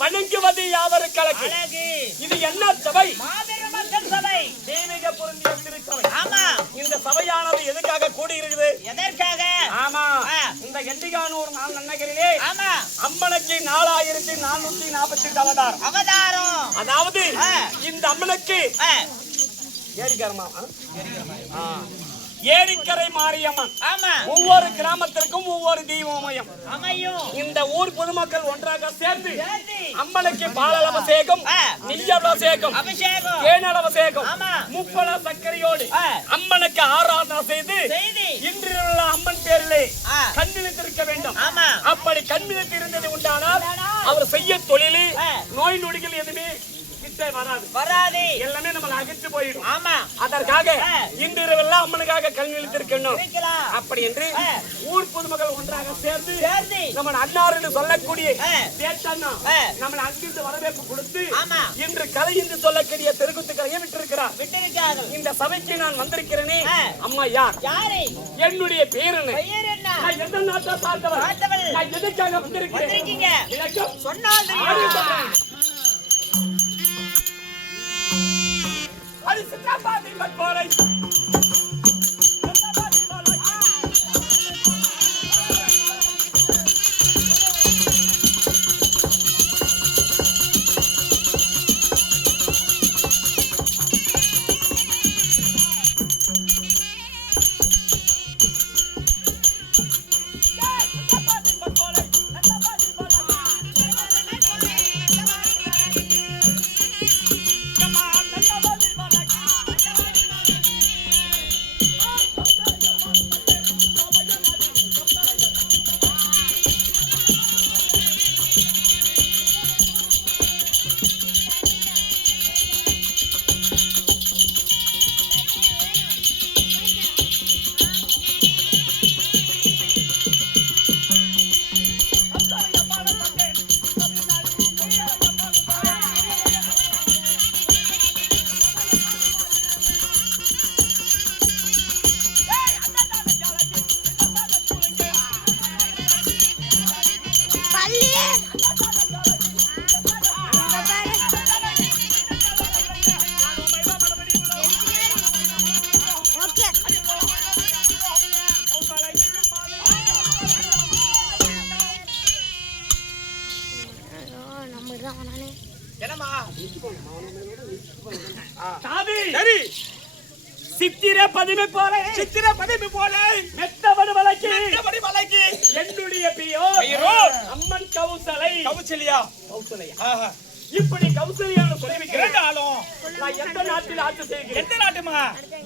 வணங்குவது யாவருக்கு அழகு. இது என்ன சபை? மாபெரும் மக்கள் சபை, தெய்வீக பொருந்திய திருச்சபை. ஆமா. இந்த சபையானது எதுக்காக கூடி இருக்குது? எதற்காக? ஆமா, இந்த எண்டிகானூர் நான் நன்னகரிலே ஆமா அம்மனுக்கு 4448 அவதாரம். அவதாரம் அதாவது இந்த அம்மனுக்கு ஏரிக்கரை மாரியம்மன். ஆமா. ஒவ்வொரு கிராமத்திற்கும் ஒவ்வொரு தெய்வமயம் அமையும். இந்த ஊர் பொதுமக்கள் ஒன்றாக சேர்ந்து அம்மனுக்கு பால் அபிஷேகம், நெய் அபிஷேகம், அபிஷேகம், தேன் அபிஷேகம், ஆமா, முப்பல சர்க்கரையோடு அம்மனுக்கு ஆராதனை செய்து இன்றுள்ள அம்மன் பேரிலே கண்விழித்திருக்க வேண்டும். ஆமா. அப்படி கண்விழித்து இருந்தது உண்டானால் அவர் செய்ய தொழில் நோய் நொடிகள் எதுவுமே வராது, எல்லாமே நம்ம அகற்று போயிடும். ஆமா. அதற்காக இன்று இரவெல்லாம் அம்மனுக்காக கல்வி இழுத்திருக்கணும். அப்படி என்று ஊர் பொதுமக்கள் ஒன்றாக சேர்ந்து நம்ம அன்னார் என்று சொல்லக்கூடிய நம்ம அங்கிருந்து வரவேற்பு கொடுத்து இன்று கலை என்று சொல்லக்கூடிய தெருக்குத்துக்களையே விட்டிருக்கிறார். இந்த சபைக்கு நான் வந்திருக்கிறேனே, அம்மா யார்? என்னுடைய பேர் என்ன? நான் எந்த நாட்டை சார்ந்தவர்? நான் எதுக்காக வந்திருக்கிறேன் சொன்னால் அது சின்னப்பாதி போரை சித்திர பதிமை போல மெத்தபடி வழக்கி என்னுடைய பெயரோ அம்மன் கௌசல்யா இப்படி கௌசல்யான்னு சொல்லிவிக்கிறேன். நான் எந்த நாட்டில் ஆட்சி செய்கிறேன்? எந்த நாட்டுமா?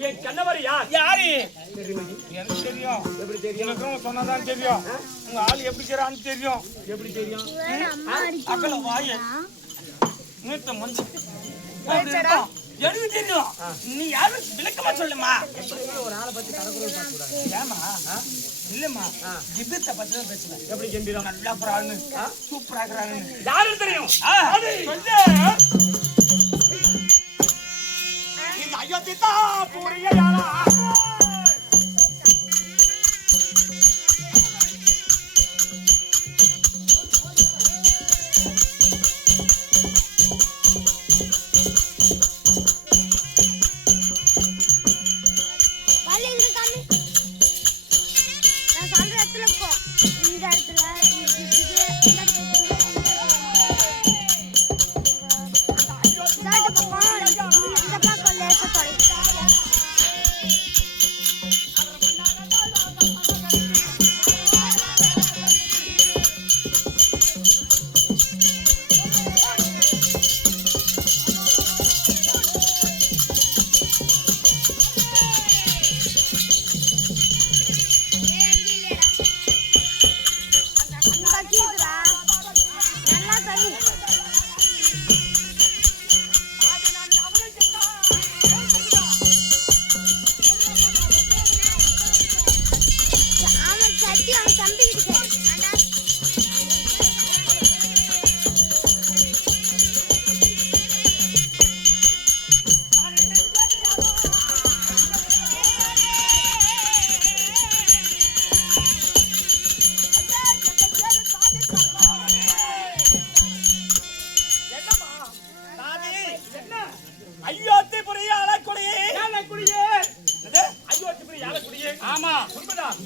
என் கணவர் யாரு? எனக்கு தெரியும். எப்படி தெரியும்? சொன்னதான் தெரியும். உங்க ஆள் எப்படி செய்யறான்னு தெரியும். எப்படி தெரியும்? அகல வாய மூத்த மஞ்சள் எனக்கு தெரியும். நீ யாரு விளக்கமா சொல்லுமா. ஒரு ஆளை பத்தி தரக்குறோம் பாத்துறாங்க. ஏமா இல்லம்மா ஜிபத்தை பத்தி தான் பேசுவேன். எப்படி கம்பீரம் நல்லா புறாங்க சூப்பரா இருக்கிறாங்க. யாரு தெரியும்? இந்த அயோத்திதா பூரியாளா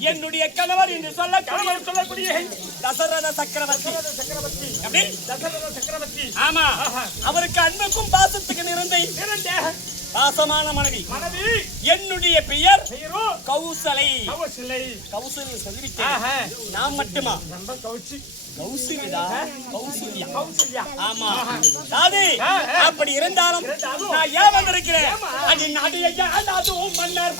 என்னுடைய கணவர் என்று சொல்லக்கூடிய தசரத சக்கரவர்த்தி. ஆமா, அவருக்கு அன்புக்கும் பாசத்துக்கு நிறைந்த பாசமான மனைவி. என்னுடைய பெயர் கௌசலை. சொல்லிவிட்டேன். நான் மட்டுமா? ஆமா, அப்படி இருந்தாலும் நான் ஏன் வந்திருக்கிறேன்? மன்னர்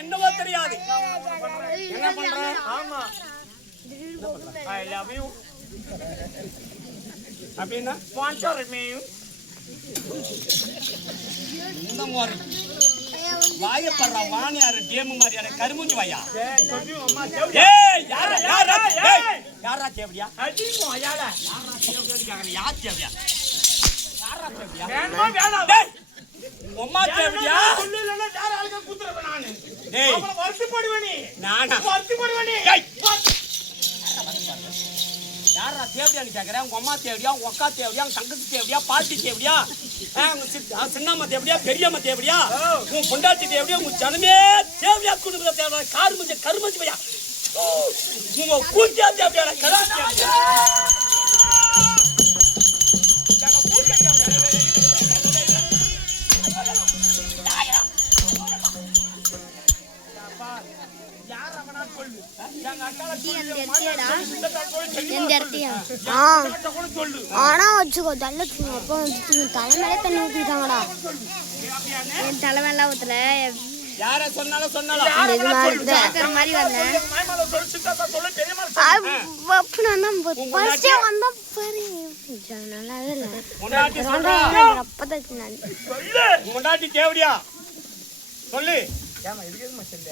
என்னவோ தெரியாது. என்ன பண்ற? ஆமா, I love you அப்படின்னா sponsor me. இந்த மாதிரி வாயப்படுற வாணியாரு டேமு மாதிரியான கருமுஞ்சி வாயா. ஏய் யாரா தேவடியா? அடிமோ யாரா தேவடியா? யார் தேவடியா? வேணாம் டேய் உம்மா தேவடியா? சொல்லலனா யார ஆளுங்க குத்துறவ நானு. டேய் அவள வருத்தப்படுவனே. நானா வருத்தப்படுவனே. டேய் யாரா தேவடியான்னு கேக்குறேன். உங்க அம்மா தேவடியா, உங்க அக்கா தேவடியா, உங்க தங்கச்சி தேவடியா, பாட்டி தேவடியா, சின்னம்மா தேவடியா, பெரியம்மா தேவடியா, உன் பொண்டாட்டி தேவடியா, உங்க ஜனமே தேவடியா, குடும்ப தேவடியா, காரு கருமஞ்சி பையா, உங்க கூட்டியா தேவடியா, கரா தேவடியா. எந்த விரட்டியா கூட சொல்லு. ஆனா வச்சுக்கோ தள்ள அப்போ தலைமையில தண்ணி ஊத்திட்டாங்கடா என் தலைமையில ஊத்துல யார சொன்னாலும் சொன்னாலும் கேக்குற மாதிரி வந்தேன் மாயமால சொல்லு, சித்தாத்தா சொல்லு, பெரியம்மா நல்லாவே இல்லை முன்னாடி சொல்றா. அப்பதான் சொல்லு. முன்னாடி தேவடியா சொல்லு. ஏமா இதுக்கு எதுமா செல்ல?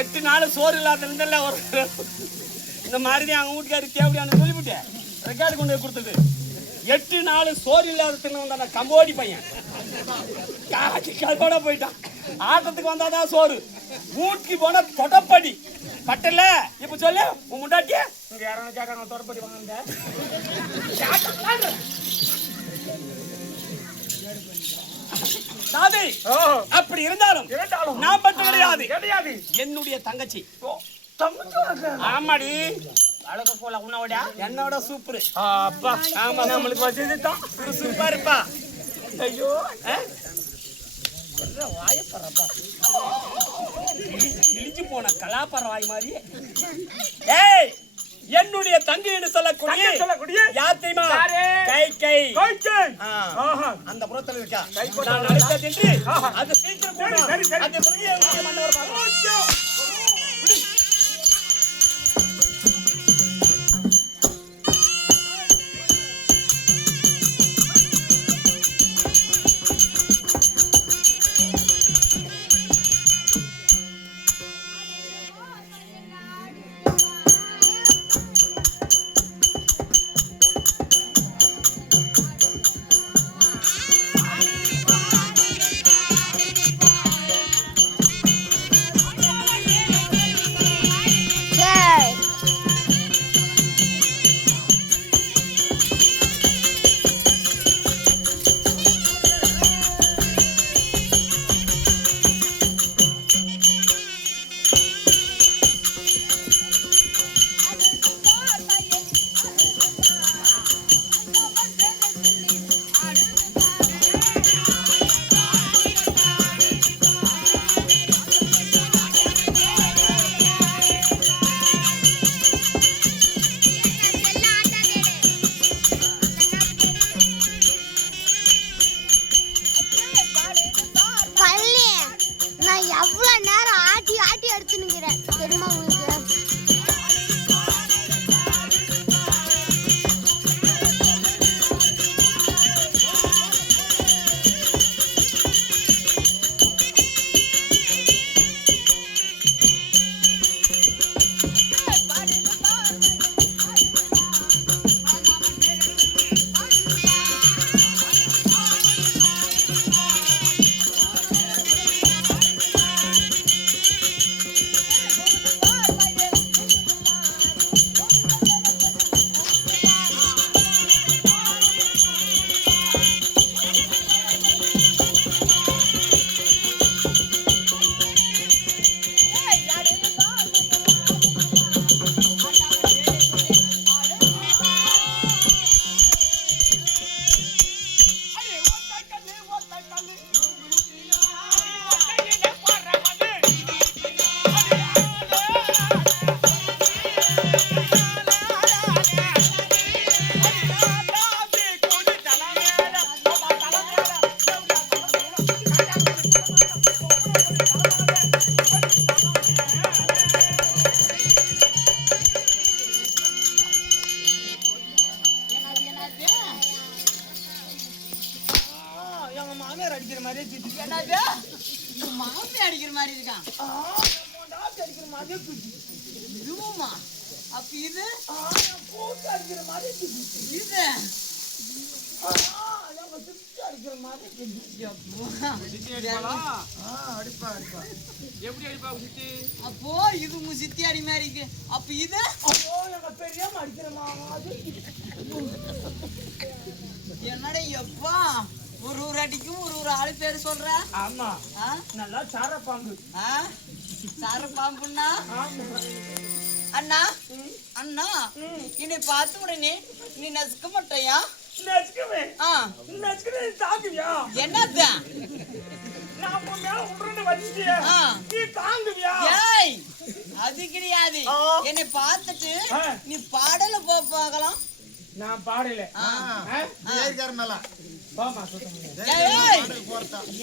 8 நாள் சோறு இல்லாத இருந்தல ஒரு இந்த மாதிரி அவங்க வீட்டுக்காரி தேவடியான்னு சொல்லிவிட்டேன். ரெக்கார்டு கொண்டு போய் கொடுத்தது. 8 நாள் சோறு இல்லாத தின்னு அந்த கம்போடி பையன் கல்போட போயிட்டான். ஆட்டத்துக்கு வந்தாதான் சோறு, வீட்டுக்கு போன தொடப்படி பட்டல. இப்ப சொல்லு உன் முன்னாடியே இங்க யாரும் கேட்காங்க தொடப்படி வாங்க. சாதி அப்படி இருந்தாலும் நான் மட்டும் கிடையாது, கிடையாது. என்னுடைய தங்கச்சி. தங்கச்சி ஆமாடி, அழக போல உன்னோட என்னோட சூப்பர். அப்பா ஆமா, நம்மளுக்கு வச்சுதான் சூப்பரா இருப்பா. ஐயோ கிழிஞ்சு போன கலாப்பற வாய் மாதிரி. ஏய், என்னுடைய தங்கை என்று சொல்லக்கூடிய யாத்திமா கை கை அந்த புறத்தில் இருக்கா. நான் அழைத்தது என்று அது சீக்கிரம் கூட அந்த பிறகு மன்னவர் பார்க்க. அப்போ இது சித்தி அடி மாதிரி இருக்கு. அப்ப இது பெரியாம அடிக்கிற மாதிரி என்னடா எப்பா ஒரு அடிக்கும் ஒரு ஆளு பேரு சொல்ற. ஆமா, நல்லா சார பாம்பு. சார பாம்புன்னா அண்ணா அண்ணா என்னை பார்த்த உடனே நீ நசுக்க மாட்டியா? நசுக்குவேன். நசுக்குவேன் தாக்குவியா? என்னது நான் உன் மேல உருண்டு வச்சிட்டு ஆ. நீ தாங்குவியா? ஏய் அது கிடையாது. என்னை பார்த்துட்டு நீ பாடல பார்க்கலாம். நான் பாடல. பாமா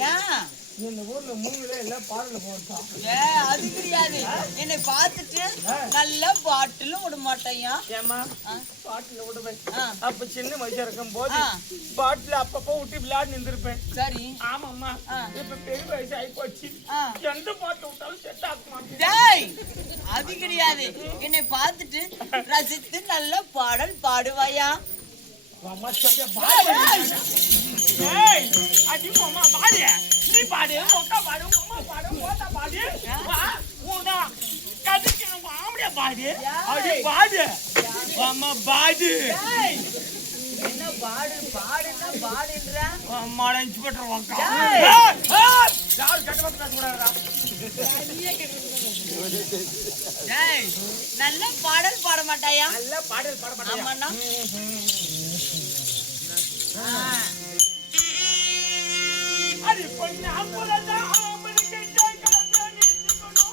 ஏன் இந்த ஊர்ல மூணுல எல்லாம் பாடல போட்டான். அது கிடையாது. என்னை பார்த்துட்டு நல்ல பாட்டிலும் விட மாட்டேயா. ஏமா பாட்டில விடுவேன். அப்ப சின்ன வயசா இருக்கும் போது பாட்டில அப்பப்போ விட்டு விளையாடி நின்றுருப்பேன். சரி. ஆமாம்மா இப்ப பெரிய வயசு ஆகி போச்சு. எந்த பாட்டு விட்டாலும் செட் ஆக மாட்டேன். டேய் அது கிடையாது. என்னை பார்த்துட்டு ரசித்து நல்ல பாடல் பாடுவாயா? அம்மா சொல்ல பாடு. ஏய் அடி மாமா பாடு. நீ பாடு, மொக்கா பாடு, அம்மா பாடு, மோட்டா பாடு. வா ஊடா கதிக்கு நம்ம ஆம்படியா பாடு. அடி பாடு. அம்மா பாடு. டேய் என்ன பாடு பாடுன்னா பாடுன்ற. அம்மா லஞ்ச் பண்ற வாங்க. யார் கட்ட வந்து பேச கூடாதுடா. டேய் நல்ல பாடல் பாட மாட்டாயா? நல்ல பாடல் பாட மாட்டாயா? ஆமாண்ணா. அடி பொண்ணு அம்புலடா ஆம்பளுக்கு கேட்கறத நீ சொல்லணும்.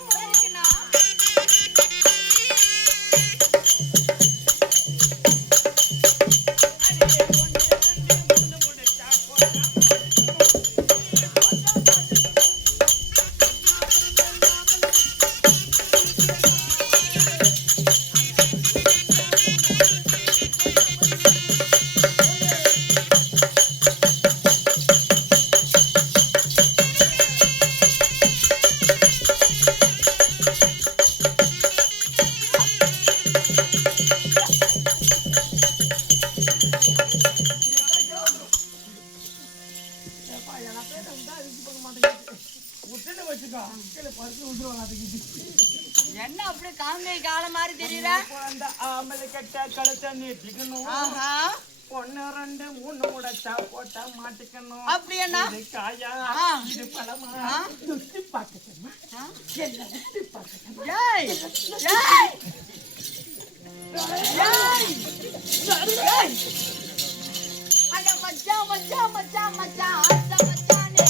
என்ன அப்படி காங்கை கால மாதிரி தெரியல? ஆம்பளை கட்ட கழுத்த நீட்டிக்கணும். ஒன்னு ரெண்டு மூணு உடைச்சா போட்டா மாட்டிக்கணும். அப்படி என்ன? இது காயா இது பழமா சுத்தி பார்க்கணுமா? எல்லாம் சுத்தி பார்க்கணும். ஏய் ஏய் ஏய் ஏய் அட மச்சான் மச்சான் மச்சான் மச்சான் அட மச்சானே.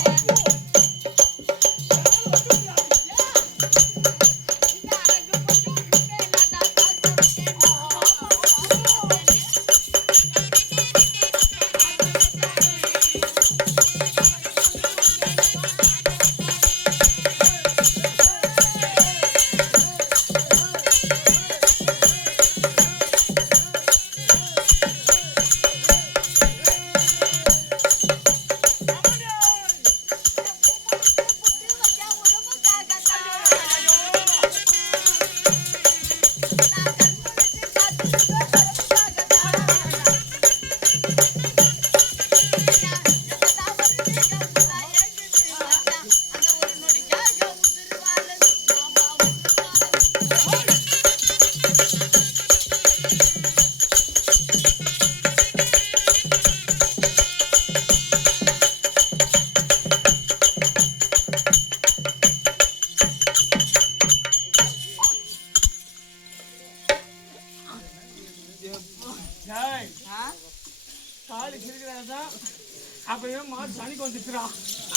அப்பவே மாடு சனிக்கு வந்துச்சுடா.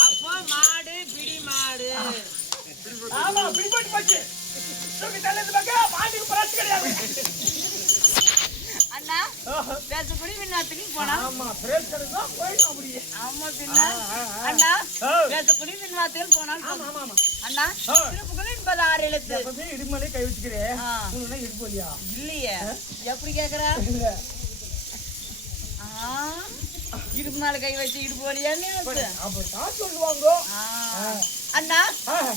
அப்போ மாடு பிடி மாடு. ஆமா பிடிபட்டு போச்சு. தூக்கி தள்ளிட்டு பாக்க மாட்டுக்கு பிரச்சனை கிடையாது. அண்ணா பேச குடி விண்ணாத்துக்கு போனா. ஆமா பிரேஸ் கரெக்டா போயிடும் அப்படியே. ஆமா பின்ன அண்ணா பேச குடி விண்ணாத்துக்கு போனா. ஆமா ஆமா ஆமா அண்ணா திருப்புகள் 86 எழுத்து. எப்பவே இடுமலே கை வச்சுக்கிறே. உன்ன இடுப்பு இல்லையா? இல்லையே. எப்படி கேக்குற? இடுப்பு மேல கை வச்சு இடுப்பு வலியான்னு அப்பதான் சொல்லுவாங்க. அண்ணா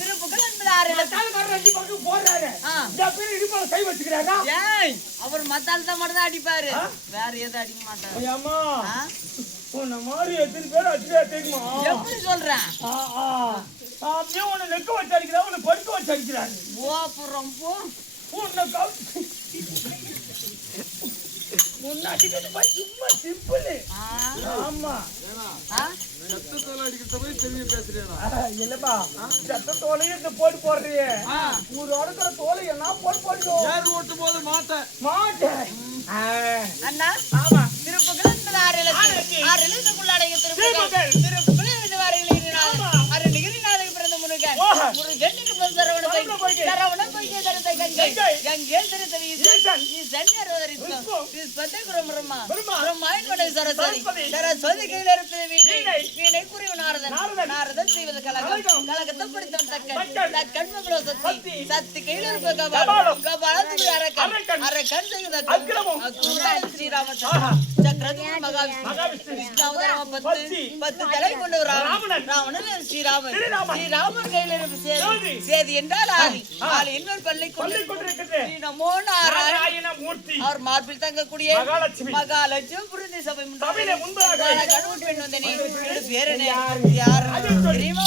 திருப்புகள் 86 எழுத்து. ரெண்டு பக்கம் போறாரு. இடுப்பு கை வச்சுக்கிறாரா? ஏய் அவர் மத்தால் தான் மட்டும் தான் அடிப்பாரு, வேற எதுவும் அடிக்க மாட்டாரு. அம்மா உன்ன மாதிரி எத்தனை பேர் அடிச்சா தெரியுமா? எப்படி சொல்றேன்? அப்படியே உன்னை நெக்க வச்சு அடிக்கிறா, உன்னை படுக்க வச்சு அடிக்கிறாரு. ஓ அப்புறம் போ உன்னை முன்னாடி சும்மா சிம்பிள். ஆமா சத்தத்தோல அடிக்கிறத போய் பெரிய பேசுறேன். இல்லப்பா சத்தத்தோலையும் இந்த போட்டு போடுறியே, ஒரு இடத்துல தோலை என்ன போட்டு போடுவோம். ஏர் ஓட்டும் போது மாட்டேன் அண்ணா. ஆமா திருப்புகள் 6 எழுத்துக்குள்ளாடைய திருப்புகள் திருப்புகள் இது வரையில் அருணிகிரி சரவண பொய்கை தரத்தை கங்கை கங்கை தரத்தை ஈசன் ஈசன் யரோதரித்தம் ஸ்பதே குரமரமா பிரம்மாயின் வடை சரஸ்வதி சரஸ்வதி கையில இருப்பது வீணை வீணை குறிவு நாரதன் நாரதன் செய்வது கலகம் கலகத்தை படித்தவன் தக்கன் கண்மகளோ சக்தி சக்தி கையில இருப்பது கபாலம் கபாலத்துக்கு அரக்கன் அரக்கன் செய்வது அக்கிரமம் ஸ்ரீராமச்சந்திரன் சக்கரவர்த்தி மகாவிஷ்ணு விஷ்ணாவதாரம் 10 தலை கொண்டவர் ராவணன் ஸ்ரீராமன் ஸ்ரீராமன் கையில் இருப்பது சேதி என்றால் ஆதி ஆதி என்பவர் பள்ளி கொண்டிருக்கிறது நமோ நாராயண மூர்த்தி அவர் மார்பில் தங்கக்கூடிய மகாலட்சுமி புரிந்து சபை முன்பாக கடவுள் பெண் வந்தனே பேர் என்ன யார் தெரியுமா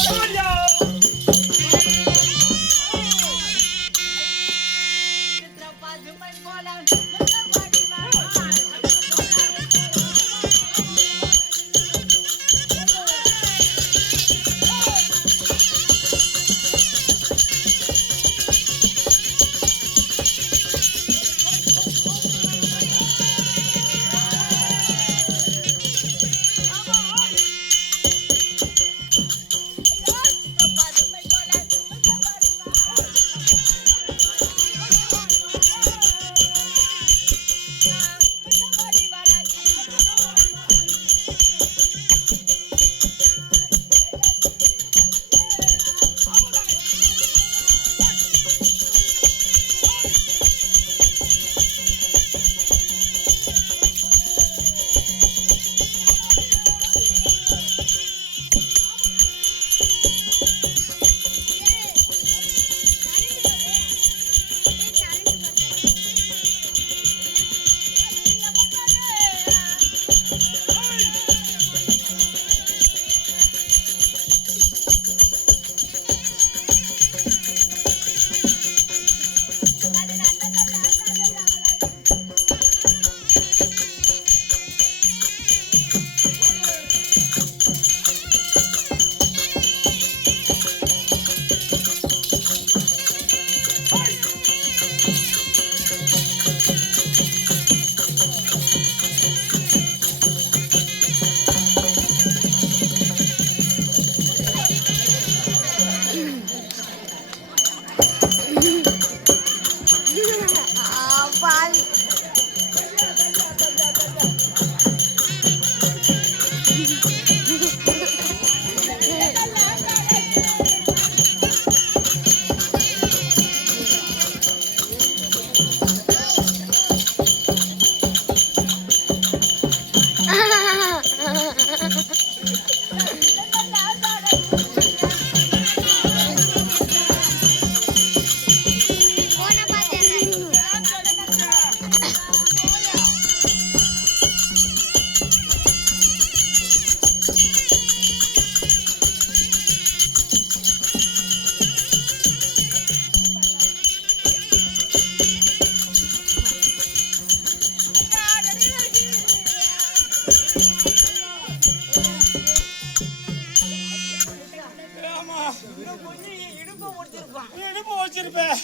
இடுப்பு வச்சிருப்பேன்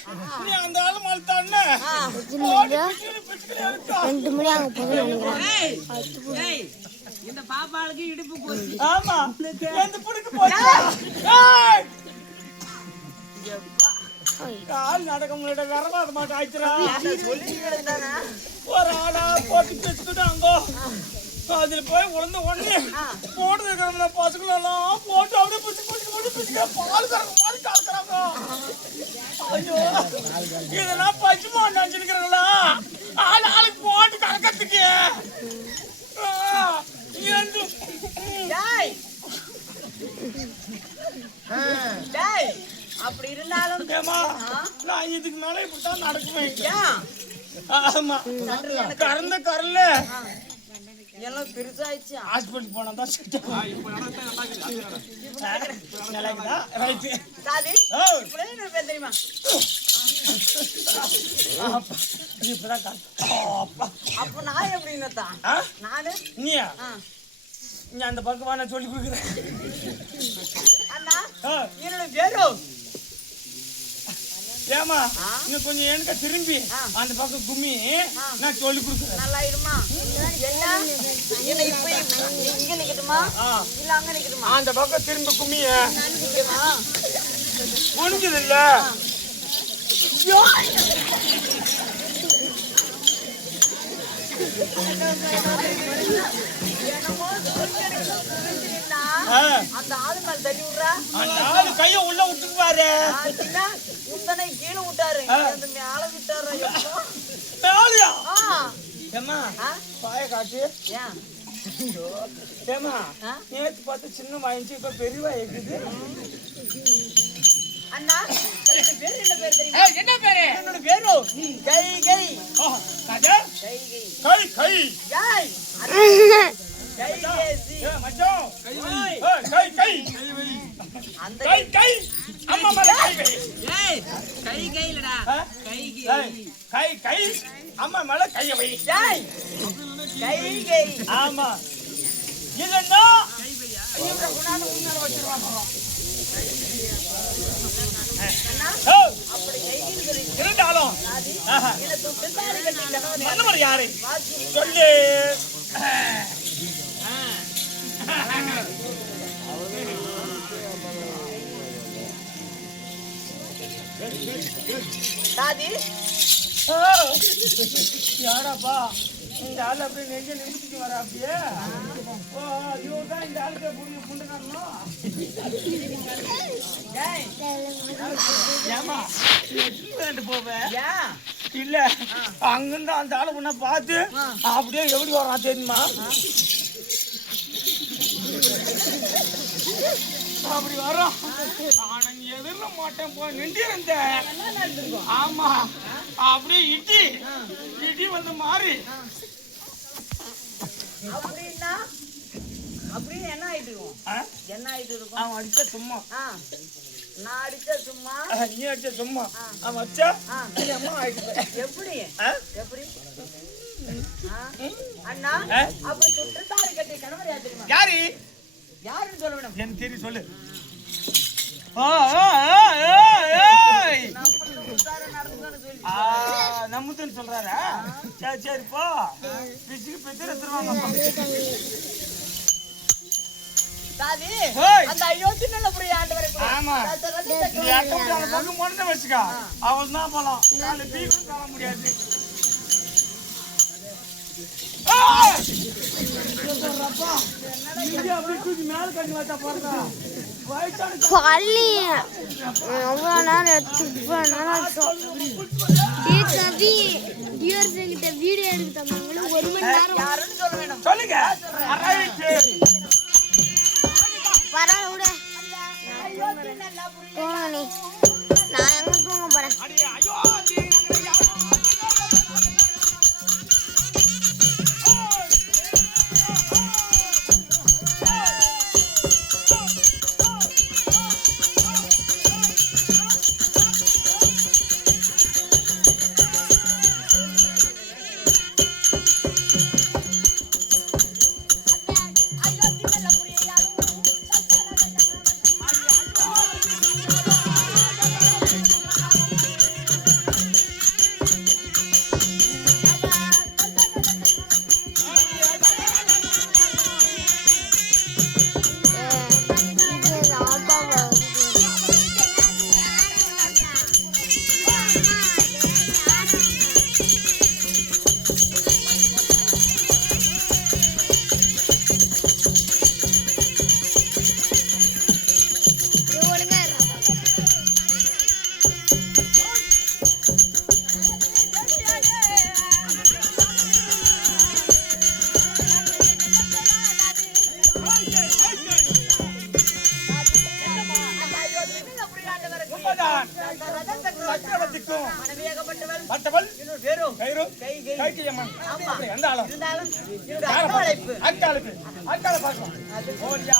நீ அந்த ஆளு மல்தான்னு 2 மணி ஆக போகுது நினைக்கிறேன். இந்த பாப்பாளுக்கு இடுப்பு போச்சு. ஆமா எந்த புடுக்கு போச்சு. கால் நடக்க முடியல வரவாத மாட்டேன் ஆயிடுறா. ஒரு ஆளா போட்டு பேசிக்கிட்டு அங்கோ அதுல போய் உழந்த உடனே போட்டு இருக்கிற பசுங்களெல்லாம் போட்டு அப்படியே பிடிச்சி பிடிச்சி பிடிச்சி பிடிச்சி பால் கறக்க மாதிரி கறக்குறாங்க. ஐயோ இதெல்லாம் பச்சுமா நினைச்சிருக்கிறீங்களா? ஆள் ஆளுக்கு போட்டு கறக்கிறதுக்கு அப்படி இருந்தாலும் நான் இதுக்கு மேல இப்படித்தான் நடக்குவேன். ஆமா கறந்த கரல எல்லாம் பெருசாயிடுச்சு. ஹாஸ்பிட்டல் போனா தான் தெரியுமா? அப்ப நான் எப்படின்னா நானு நீயா நீ அந்த பக்கமா நான் சொல்லி கொடுக்குறேன். அண்ணா என்னோட பேரு ஏமா நீ கொஞ்சம் எனக்கு திரும்பி அந்த பக்கம் கும்மி நான் சொல்லி கொடுக்குறேன். நல்லா இருமா. என்ன இப்ப இங்க நிக்கட்டுமா இல்ல அங்க நிக்கட்டுமா? அந்த பக்கம் திரும்ப கும்மிய முடிஞ்சது இல்ல அந்த ஆளு மேல தள்ளி விடுறா. அந்த ஆளு கைய உள்ள விட்டுட்டு பாரு. முந்தனை கீழே விட்டாரு, அந்த மேல விட்டாரு. மேலயா? ஆ, ஏம்மா பாய காட்டு. ஏன்? ஏம்மா நேத்து பார்த்து சின்ன வாயிச்சு இப்ப பெரிய வாய்க்குது. அண்ணா, என்னோட பேரு என்ன பேரு தெரியுமா? என்ன பேரு? என்னோட பேரு கை கை ராஜா கை கை கை கை யாய் கை கேசி. மச்சான் கை கை கை அந்த கை கை அம்மா மேல கை வை. ஏய், கை கைலடா, கை கை கை அம்மா மேல கைய வை. ஏய், கை கை. ஆமா இல்லன்னா இவர குணான முன்னால வச்சிருவாங்க. அண்ணா, அப்படி கை கைல இருந்தாலும் இத தொட்டு தாடி கட்டிட்டா அந்த மாதிரி யாரு வாசி. சொல்லு. தாதி யாராப்பா இந்த ஆள் அப்படியே நெஞ்ச நிமித்திட்டு வர அப்படியே. ஓ இவன் தான் இந்த ஆளுக்கு புண்டு காரணம். ஏய், ஏமா போவேன் ஏன்? இல்ல அங்கிருந்து அந்த ஆளு உன்னை பார்த்து அப்படியே எப்படி வரான் தெரியுமா? அப்படி வரோம். நான் எதிர மாட்டேன் போய் நின்று இருந்தேன். ஆமா அப்படியே இடி இடி வந்து மாறி அப்படின்னா அப்படின்னு என்ன ஆயிட்டு இருக்கும்? என்ன ஆயிட்டு இருக்கும்? அவன் அடிச்ச சும்மா, நான் அடிச்ச சும்மா, நீ அடிச்ச சும்மா, அவன் வச்சா நீ அம்மா ஆயிடுச்சு. எப்படி எப்படி? அண்ணா, அப்படி சுற்றத்தாறு கட்டி கணவர் யார் தெரியுமா? யாரு யாருன்னு சொல்ல வேணும். எனக்கு தெரியும் சொல்லு. நம்மதுன்னு சொல்றாரா? சரி சரி போ பிச்சுக்கு பிச்சு எடுத்துருவாங்க. தாதி, ஏய். அந்த அயோத்தி நல்ல புரிய ஆண்டவரை கூட. ஆமா. தாத்தா, நீ அட்டை விட்டு அந்த பக்கம் போனதை வச்சுக்கா அவன் தான் போலாம். நாலு டீ கூட காண முடியாது. அப்படி தூக்கி மேல கண்ணு வச்சா பாருங்க வயசான பள்ளி எவ்வளோ நேரம் எடுத்து வீடியோ எடுக்க தந்தாங்களும் 1 மணி நேரம் யாருன்னு சொல்ல வேணும். சொல்லுங்க. பரவாயில்ல விட அயோத்தி நல்ல புரிய. தூங்க நீ, நான் எங்க தூங்க போறேன். சக்கரவர்த்திக்கும் மனைவியாகப்பட்டவள் மற்றவள் இன்னொரு பேரும் கயிறு கை கை. கைக்கியம்மன். ஆமா. எந்த ஆளும் இருந்தாலும் இவருடைய அக்கா அழைப்பு. அக்காளுக்கு அக்காளை பார்க்கலாம். ஓடியா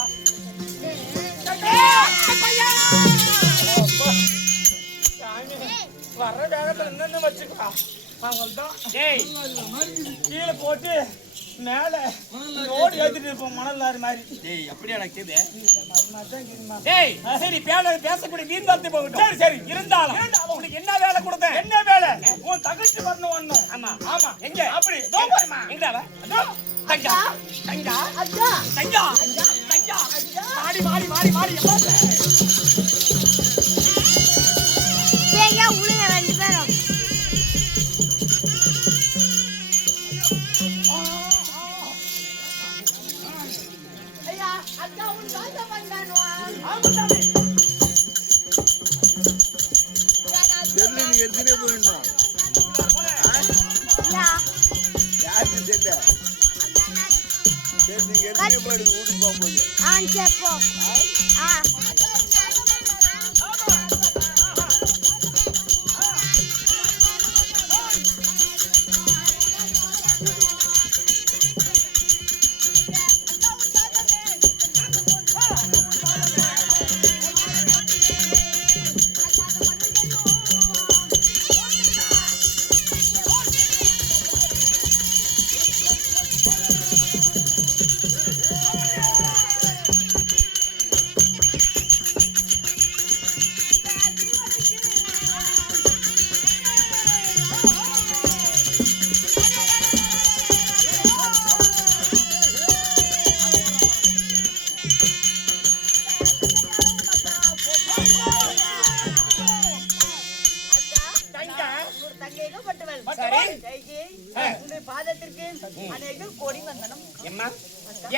வர வேகத்துல என்னன்னு வச்சுக்கா அவங்கள்தான் கீழே போட்டு மேல ஓடி ஏத்திட்டு இருப்போம் மணல் லாரி மாதிரி. அப்படியா கேது? டேய் சரி பேசக்கூடிய வீண் வார்த்தை போகட்டும். சரி சரி இருந்தாலும் உனக்கு என்ன வேலை கொடுத்தேன்? என்ன வேலை? உன் தகச்சு வரணும் ஒண்ணும். ஆமா ஆமா எங்க அப்படி தோ பாருமா. எங்க அவ? அதோ தங்கா தங்கா அக்கா, தங்கா தங்கா மாடி மாடி மாடி மாடி பேயா உழுங்க 2 பேரும். செல்லு நீ எடுத்துனே போயிடணும். யாருக்கு செல்ல? சரி நீங்க எடுத்துனே போயிடுங்க வீட்டுக்கு போகும்போது. చెప్పు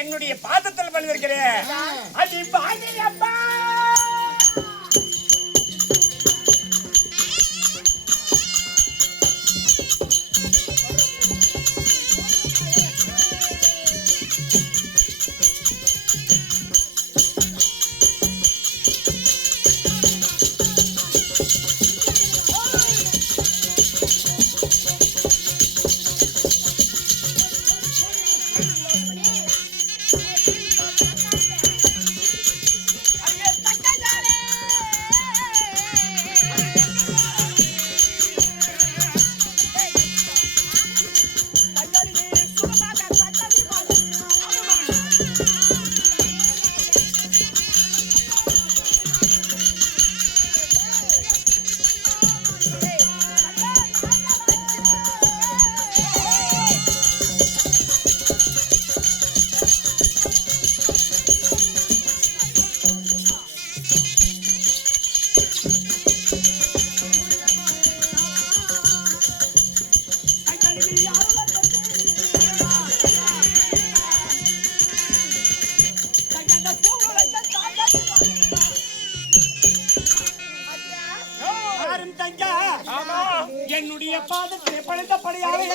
என்னுடைய பாதத்தில் பண்ணிருக்கிறேன். அடி பாடி அப்பா என்னுடைய பாதத்திலே படைத்தபடியாலே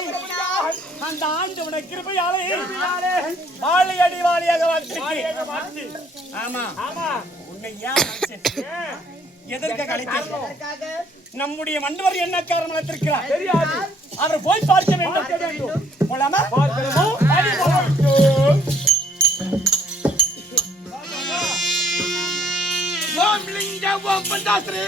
அந்த ஆண்டவனை கிருபையாலே வாழை அடி வாழியாக வாழ்த்து. ஆமா ஆமா உன்னை ஏன் எதற்காக அழைத்தீர்கள்? நம்முடைய மன்னவர் என்ன காரணம் வைத்திருக்கிறார் தெரியாது. அவர் போய் பார்க்க வேண்டும். போலாமா? ஓம் லிங்க ஓம் பந்தாஸ்ரீ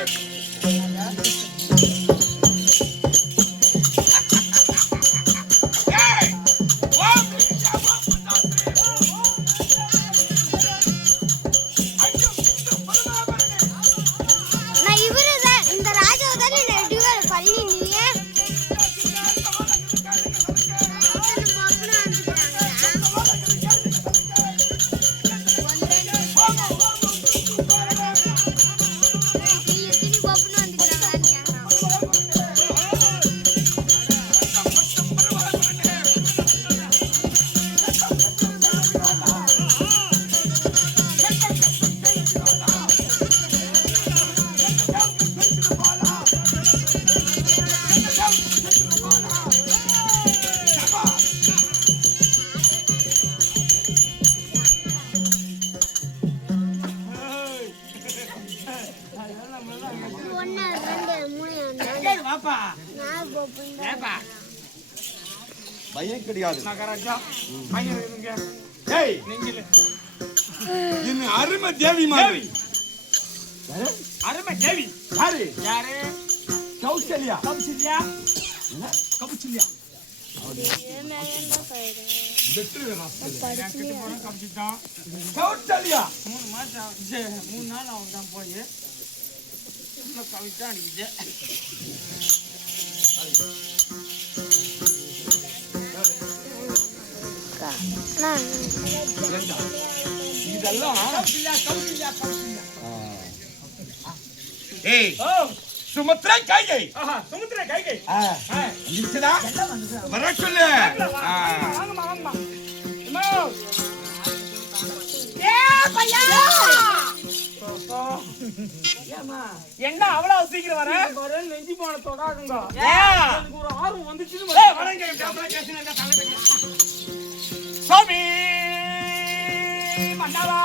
பையன் கிடையாது. அருமை தேவி மாதிரி. அருமை தேவி யாரு? யாரு? கௌசல்யா. கௌசல்யா கௌசல்யா கௌசல்யா 3 மாசம் 3 நாள் அவங்க தான் போய் கவிதா அடிக்குது. இதெல்லாம் சுமத்ரா கைகை. சுமத்ரா கைகை வர சொல்லு. என்ன அவ்வளவு சீக்கிரம் வர நெஞ்சு போன தொடாதுங்க எனக்கு ஒரு ஆர்வம் வந்துச்சு சுவாமி மன்னவா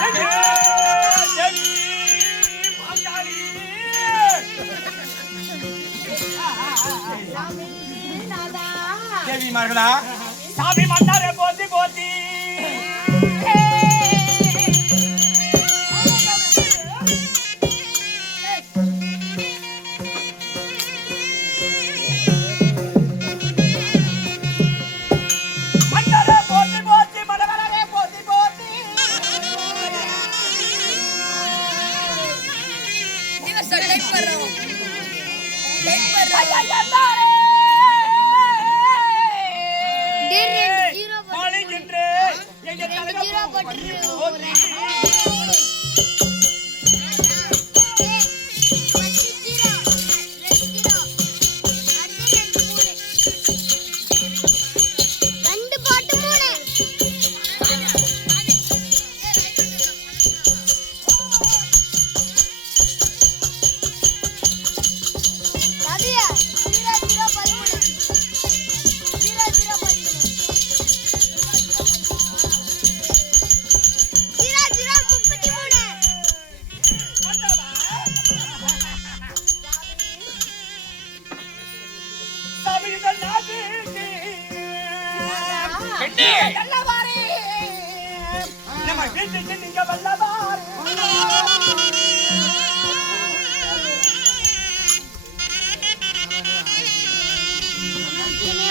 தேவி பாஞ்சாலி தேவிமார்களா சாமி மன்னாரே போத்தி போத்தி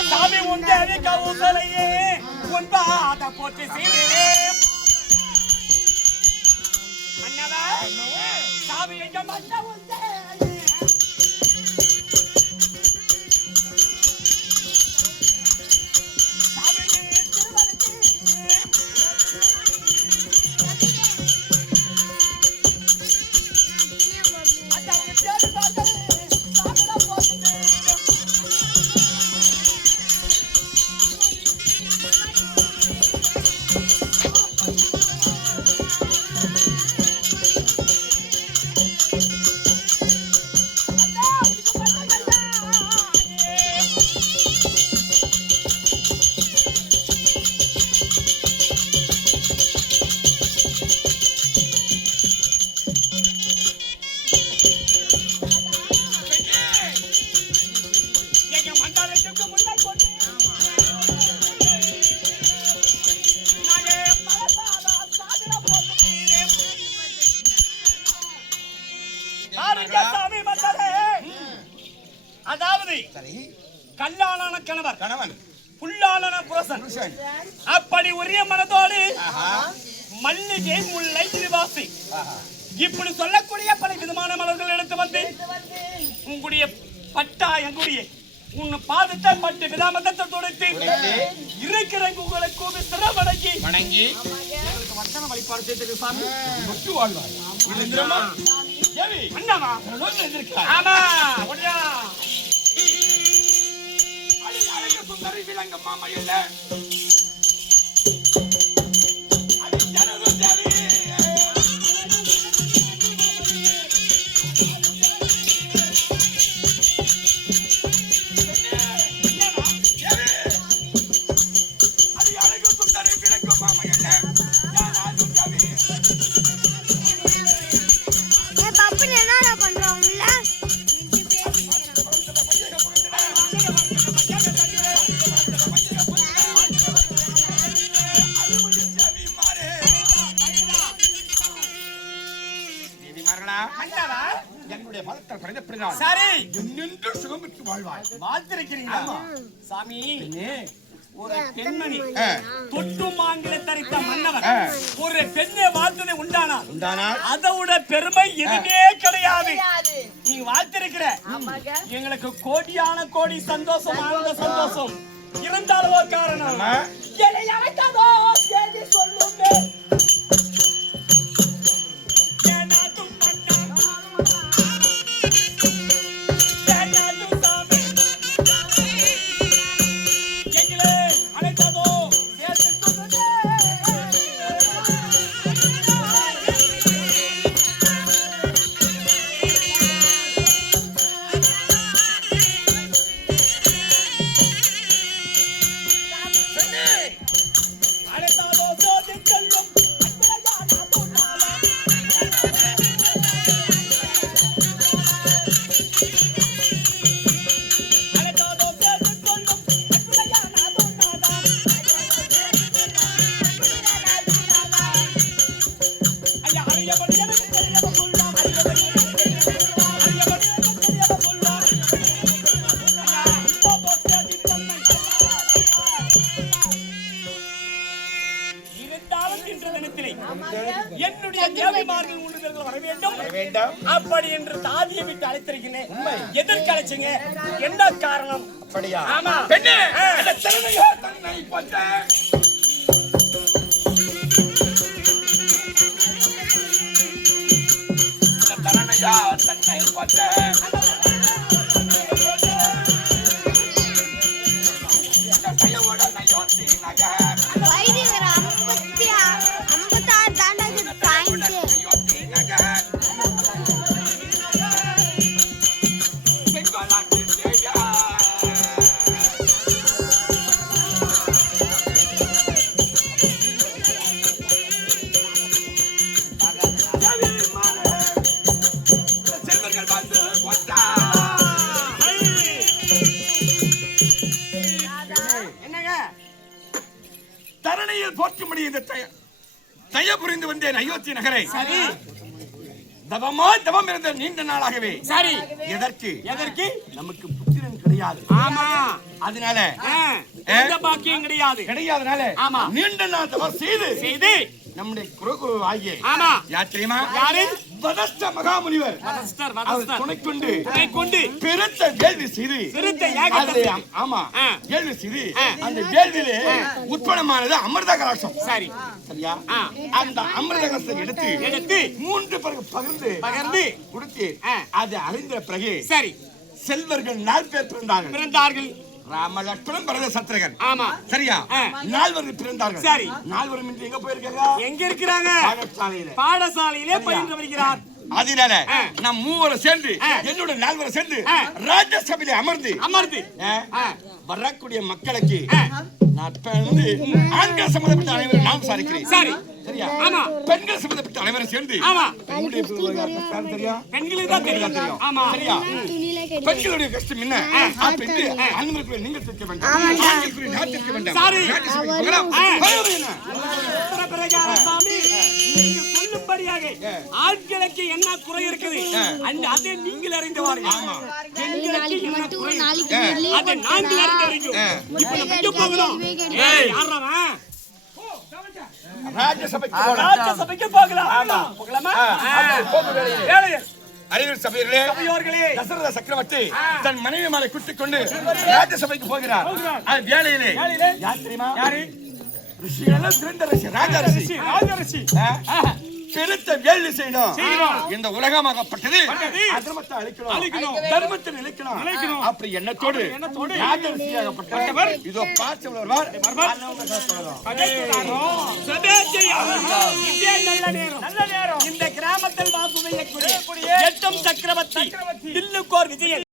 சாமி உண்டே கவுசலையே உன்பாத போற்றி சீரே மன்னவா சாமி எங்க மன்ன உண்டே அதாவது கல்லாலான கணவன் புல்லாலான புருஷன் அப்படி ஒரே மனதோடு மல்லிகை முல்லை திருவாசி இப்படி சொல்லக்கூடிய பல விதமான மலர்கள் எடுத்து வந்து உங்களுடைய பட்டா எங்களுடைய உன் பாதத்தை பட்டு விதாமதத்தை தொடுத்து இருக்கிற உங்களுக்கு சிறமடங்கி வணங்கி வர்த்தன வழிபாடு செய்து சாமி முட்டு வாழ்வார் ஆமா சுந்தரி விலங்கம்மா மயில சாமி ஒரு பெண்மணி தொட்டு மாங்கில தரித்த மன்னவர் ஒரு பெண்ணை வாழ்த்ததை உண்டானால் அதோட பெருமை எதுவுமே கிடையாது. நீங்க வாழ்த்திருக்கிற எங்களுக்கு கோடியான கோடி சந்தோஷம் ஆனந்த சந்தோஷம் இருந்தாலோ காரணம் சொல்லுங்க தினத்திலே என்னுடைய தேவிமார்கள் உண்டுதல்கள் வர வேண்டும் அப்படி என்று தாதியை விட்டு அழைத்திருக்கிறேன். எதற்கு அழைச்சீங்க? என்ன காரணம்? அப்படியா? ஆமா பெண்ணே, அந்த திறமையோ தன்னை கொண்ட தரணையா தன்னை கொண்ட வைத்தியர் 56 தாண்டாது பாயிண்ட். தரணையில் போற்றும்படி இந்த தய புரிந்து வந்தேன் அயோத்தி நகரை. சரி, தவம் இருந்த நீண்ட நாளாகவே. சரி, எதற்கு? எதற்கு? நமக்கு புத்திரன் கிடையாது. ஆமா, அதனால எந்த பாக்கியம் கிடையாது. கிடையாதனால ஆமா, நீண்ட நாள் தவம் செய்து நம்முடைய குரு ஆகிய ஆமா யார் தெரியுமா? யாரு? வதஸ்த மகாமுனிவர் வதஸ்தர் அவர் துணை கொண்டு பெருத்த வேள்வி செய்து ஆமா வேள்வி செய்து அந்த வேள்வியிலே உட்படமானது அமிர்த கலசம். சரி, சரியா? அந்த அமிர்த கலசத்தை எடுத்து 3 பிறகு பகிர்ந்து கொடுத்து அது அறிந்த பிறகு சரி செல்வர்கள் 4 பேர் பிறந்தார்கள். ராம லட்சுமணன் பரத சத்ருகன். ஆமா, சரியா? 4 பேர் பிறந்தார்கள். சரி, 4 பேரும் இன்று எங்க போயிருக்காங்க? எங்க இருக்கிறாங்க? பாடசாலையிலே பயின்று வருகிறார். அதனால நாம் 3 பேரும் சேர்ந்து என்னோட 4 பேரும் சேர்ந்து ராஜ்யசபையிலே அமர்ந்து வரக்கூடிய மக்களுக்கு நான் ஆண்கள் சம்பந்தப்பட்ட அனைவரும் நாம் விசாரிக்கிறேன். சரி, சரியா? ஆமா, பெண்கள் சம்பந்தப்பட்ட அனைவரும் சேர்ந்து ஆமா தெரியா? பெண்களுக்கு தான் தெரியும். ஆமா, சரியா? பெண்களுடைய கஷ்டம் என்ன அப்படின்னு அன்புக்குரிய நீங்கள் தெரிவிக்க வேண்டாம், ஆண்களுக்குரிய நான் தெரிவிக்க வேண்டாம். சாரி, சாமி நீங்க சொல்லும்படியாக ஆண்களுக்கு என்ன குறை இருக்குது அதை நீங்கள் அறிந்தவார்கள். பெண்களுக்கு என்ன குறை அதை நாங்கள் அறிந்தறிஞ்சோம். இப்ப நம்ம எங்க போகிறோம்? ராஜ்யசபைக்கு போகலாம். போகலாமா? அறிவியல் சபையிலே தசரத சக்கரவர்த்தி தன் மனைவி மாலை குட்டிக் கொண்டு ராஜ்யசபைக்கு போகிறார். அது வேலையிலே யார் தெரியுமா? ரிஷிகளெல்லாம் சிறந்த ரிஷி, ராஜரிஷி. பெருத்த வேள்வி செய்யணும். இந்த உலகமாகப்பட்டது அதர்மத்தை அழிக்கணும், தர்மத்தை நிலைக்கணும். அப்படி எண்ணத்தோடு ராஜரிஷியாகப்பட்டவர் இதோ பார்த்தவர் இந்த கிராமத்தில் வாசம் செய்யக்கூடிய 8 சக்கரவர்த்தி தில்லுக்கோர் விஜயன்